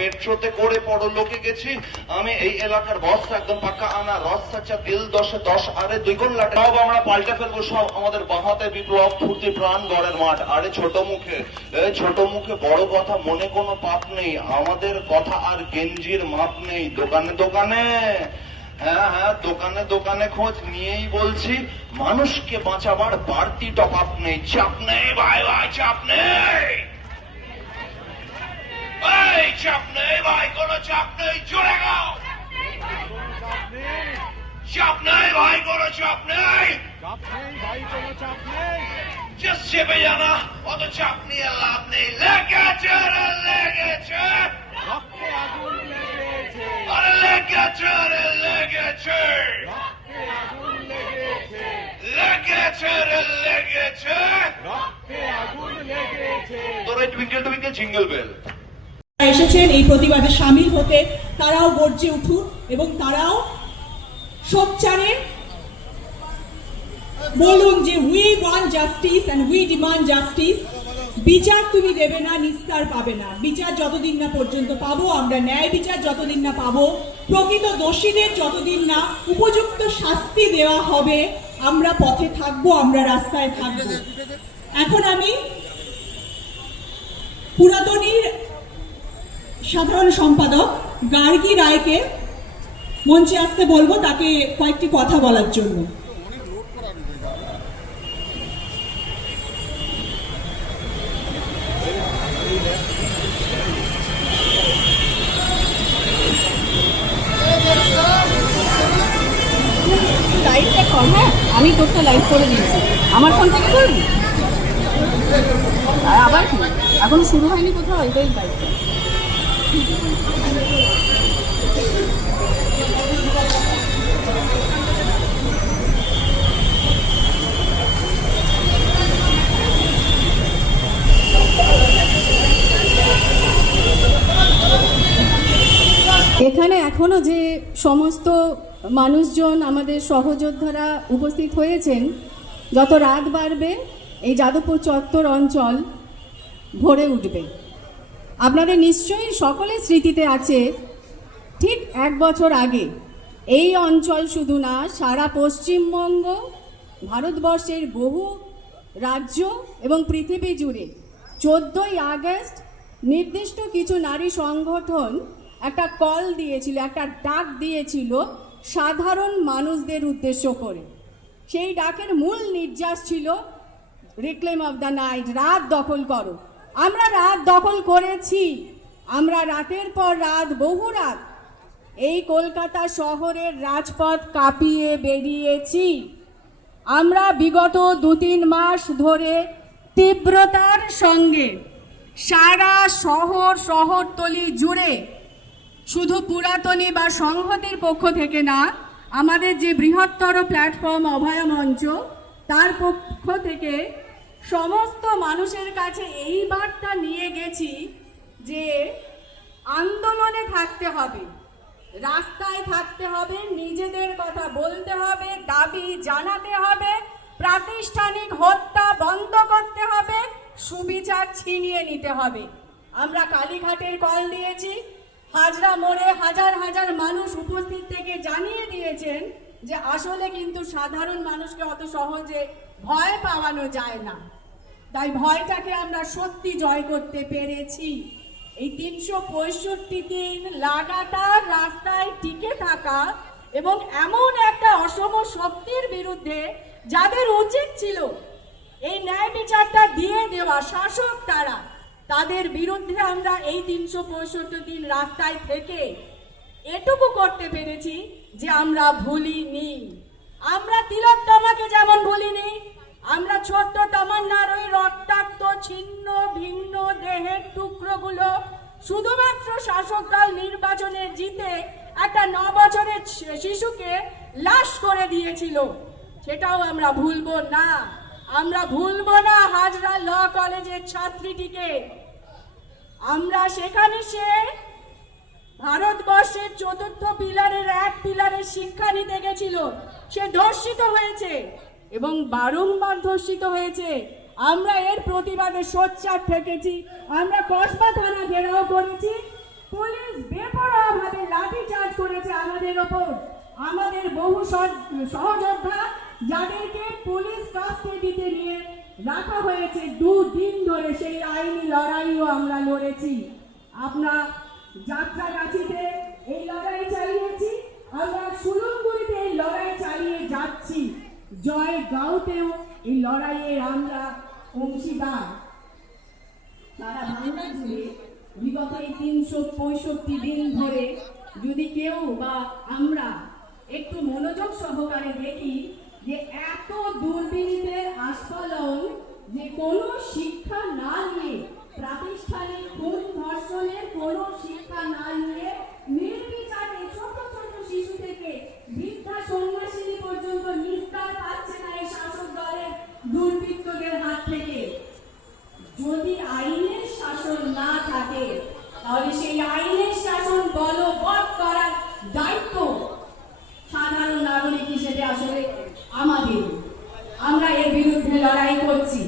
মেট্রোতে করে পড়ো, লোকে গেছি। আমি এই এলাকার বস একদম পাক্কা আনা রস সাচ্চা দিল দশে দশ, আরে দুই গুণ লাটে সব আমরা পাল্টে ফেলব, সব আমাদের বাহাতে বিপ্লব, ফুর্তি প্রাণ, গড়ের মাঠ। আরে ছোট মুখে ছোট মুখে বড় কথা, মনে কোনো পাপ নেই। আমাদের কথা আর গেঞ্জির মাপ নেই। দোকানে দোকানে। হ্যাঁ হ্যাঁ দোকানে দোকানে খোঁজ নিয়েই বলছি, মানুষকে বাঁচাবার বাড়তি টপ আপ নেই। চাপ নেই, ভাই ভাই, চাপ নেই। এই চাপ ভাই, কোনো চাপ নেই জোরে গাও চাপ নেই ভাই, কোনো চাপ নেই। অত চাপ নিয়ে লাভ নেই লেগেছে রে লেগেছে লেগেছে রে লেগেছে লেগেছে রে টুইঙ্কেল টুইঙ্কেল জিঙ্গল বেল এসেছেন, এই প্রতিবাদে সামিল হতে তারাও গর্জে উঠুন এবং তারাও সোচ্চারে বলুন যে we want justice and we demand justice বিচার তুমি দেবে না, নিস্তার পাবে না। বিচার যতদিন না পর্যন্ত পাবো, আমরা ন্যায় বিচার যতদিন না পাবো, প্রকৃত দোষীদের যতদিন না উপযুক্ত শাস্তি দেওয়া হবে, আমরা পথে থাকব, আমরা রাস্তায় থাকব। এখন আমি পুরাতনীর সাধারণ সম্পাদক গার্গী রায়কে মঞ্চে আসতে বলব তাকে কয়েকটি কথা বলার জন্য। কর হ্যাঁ? আমি তোরটা লাইভ করে দিয়েছি। আমার ফোন থেকে করবি? আবার কি? এখন শুরু হয়নি কোথাও, এটাই লাইভ এখানে এখনও যে সমস্ত মানুষজন আমাদের সহযোদ্ধারা উপস্থিত হয়েছেন, যত রাত বাড়বে, এই যাদবপুর চত্বর অঞ্চল ভরে উঠবে। আপনাদের নিশ্চয়ই সকলের স্মৃতিতে আছে, ঠিক এক বছর আগে, এই অঞ্চল শুধু না, সারা পশ্চিমবঙ্গ, ভারতবর্ষের বহু রাজ্য এবং পৃথিবী জুড়ে চোদ্দোই আগস্ট নির্দিষ্ট কিছু নারী সংগঠন একটা কল দিয়েছিল, একটা ডাক দিয়েছিল সাধারণ মানুষদের উদ্দেশ্য করে। সেই ডাকের মূল নির্যাস ছিল রিক্লেম অফ দ্য নাইট রাত দখল করো আমরা রাত দখল করেছি। আমরা রাতের পর রাত, বহু রাত। এই কলকাতা শহরের রাজপথ কাঁপিয়ে বেরিয়েছি। আমরা বিগত দু তিন মাস ধরে তীব্রতার সঙ্গে সারা শহর, শহরতলি জুড়ে, শুধু পুরাতনী বা সংহতির পক্ষ থেকে না, আমাদের যে বৃহত্তর প্ল্যাটফর্ম অভয়া মঞ্চ, তার পক্ষ থেকে সমস্ত মানুষের কাছে এই বার্তা নিয়ে গেছি যে আন্দোলনে থাকতে হবে, রাস্তায় থাকতে হবে, নিজেদের কথা বলতে হবে, দাবি জানাতে হবে, প্রাতিষ্ঠানিক হত্যা বন্ধ করতে হবে, সুবিচার ছিনিয়ে নিতে হবে। আমরা কালীঘাটের কল দিয়েছি, হাজরা মোড়ে হাজার হাজার মানুষ উপস্থিত থেকে জানিয়ে দিয়েছেন যে আসলে কিন্তু সাধারণ মানুষকে অত সহজে ভয় পাওয়ানো যায় না। তাই ভয়টাকে আমরা সত্যি জয় করতে পেরেছি। এই তিনশো পঁয়ষট্টি দিন লাগাতার রাস্তায় টিকে থাকা এবং এমন একটা অসম শক্তির বিরুদ্ধে যাদের উচিত ছিল এই ন্যায় বিচারটা দিয়ে দেওয়া শাসক তারা, তাদের বিরুদ্ধে আমরা এই তিনশো পঁয়ষট্টি দিন রাস্তায় থেকে এটুকু করতে পেরেছি যে আমরা ভুলিনি। আমরা তিলোত্তমাকে যেমন বলিনি আমরা ছোট্ট তামান্নার ওই রক্তাক্ত ছিন্ন ভিন্ন দেহের টুকরোগুলো। শুধুমাত্র শাসক দল নির্বাচনে জিতে একটা ন বছরের শিশুকে লাশ করে দিয়েছিল। সেটাও আমরা ভুলবো না। আমরা ভুলবো না হাজরা ল কলেজের ছাত্রীটিকে। আমরা সেখানে সে ভারতবর্ষের চতুর্থ পিলারের এক পিলারের শিক্ষা নিতে গেছিল সে ধর্ষিত হয়েছে এবং বারংবার ধর্ষিত হয়েছে। আমরা এর প্রতিবাদে সোচ্চার থেকেছি। আমরা কসবা থানা ঘেরাও করেছি। পুলিশ বেপরোয়াভাবে লাঠি চার্জ করেছে আমাদের ওপর। আমাদের বহু সহযোদ্ধা যাদেরকে পুলিশ কাস্টডিতে নিয়ে রাখা হয়েছে। দুদিন ধরে সেই আইনি লড়াইও আমরা লড়েছি। আমরা যাত্রাগাছিতে এই লড়াই চালিয়েছি। আমরা সুলঙ্গুড়িতে এই লড়াই চালিয়ে যাচ্ছি। জয় গাঁওতেও এই লড়াইয়ে আমরা অংশীদার। সারা বাংলা জুড়ে বিগত এই তিনশো পঁয়ষট্টি দিন ধরে যদি কেউ বা আমরা একটু মনোযোগ সহকারে দেখি যে এত দুর্বিনীতের আস্ফালন যে কোনো শিক্ষা যদি আইনের শাসন না থাকে, তাহলে সেই আইনের শাসন বলবৎ করার দায়িত্ব সাধারণ নাগরিক হিসেবে আসলে আমাদের। আমরা এর বিরুদ্ধে লড়াই করছি।